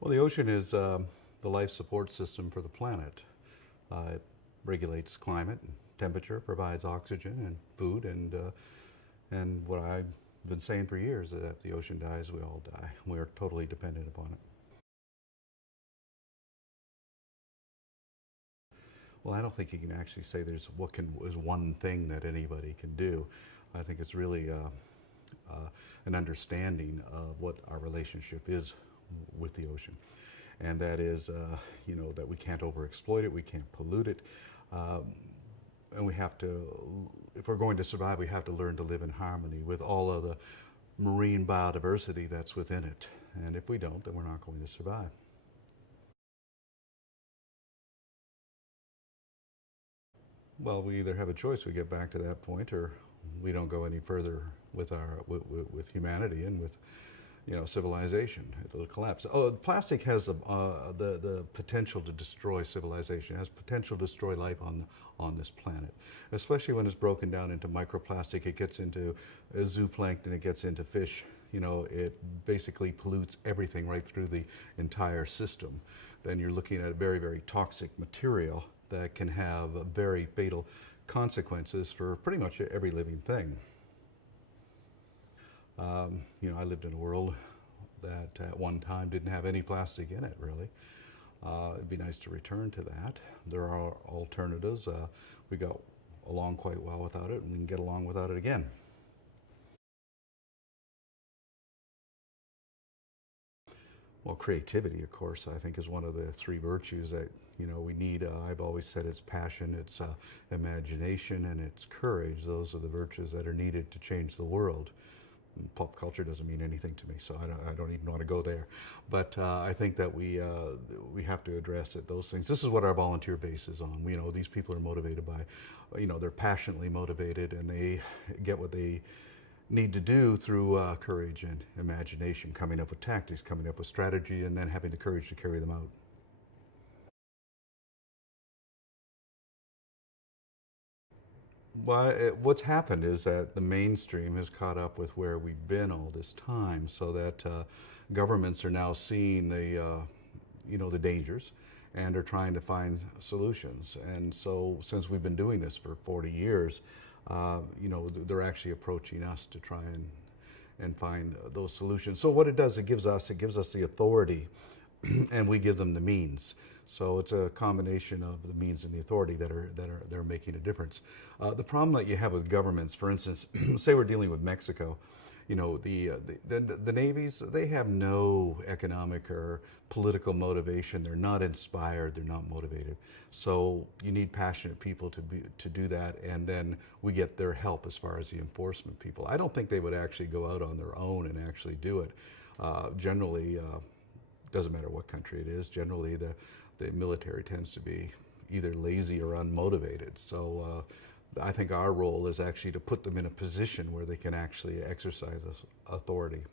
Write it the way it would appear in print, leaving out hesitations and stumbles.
Well, the ocean is the life support system for the planet. It regulates climate and temperature, provides oxygen and food, and what I've been saying for years is that if the ocean dies, we all die. We are totally dependent upon it. Well, I don't think you can actually say is one thing that anybody can do. I think it's really an understanding of what our relationship is with the ocean, and that is, that we can't overexploit it, we can't pollute it, um, and we have to, if we're going to survive, we have to learn to live in harmony with all of the marine biodiversity that's within it. And if we don't, then we're not going to survive. Well, we either have a choice, we get back to that point, or we don't go any further with with humanity and with civilization. It'll collapse. Oh, plastic has the potential to destroy civilization. It has potential to destroy life on this planet, especially when it's broken down into microplastic. It gets into zooplankton. It gets into fish. It basically pollutes everything right through the entire system. Then you're looking at very, very toxic material that can have very fatal consequences for pretty much every living thing. I lived in a world that at one time didn't have any plastic in it, really. It'd be nice to return to that. There are alternatives. We got along quite well without it, and we can get along without it again. Well, creativity, of course, I think is one of the three virtues that we need. I've always said it's passion, it's imagination, and it's courage. Those are the virtues that are needed to change the world. Pop culture doesn't mean anything to me, so I don't even want to go there. But I think that we have to address it, those things. This is what our volunteer base is on. These people are motivated by, they're passionately motivated, and they get what they need to do through courage and imagination, coming up with tactics, coming up with strategy, and then having the courage to carry them out. Well, what's happened is that the mainstream has caught up with where we've been all this time, so that governments are now seeing the dangers, and are trying to find solutions. And so, since we've been doing this for 40 years, they're actually approaching us to try and find those solutions. So what it does, it gives us the authority, and we give them the means. So it's a combination of the means and the authority that are making a difference. The problem that you have with governments, for instance, say we're dealing with Mexico, the navies, they have no economic or political motivation. They're not inspired. They're not motivated. So you need passionate people to do that, and then we get their help as far as the enforcement people. I don't think they would actually go out on their own and actually do it. Generally, doesn't matter what country it is. Generally, the military tends to be either lazy or unmotivated. So I think our role is actually to put them in a position where they can actually exercise authority.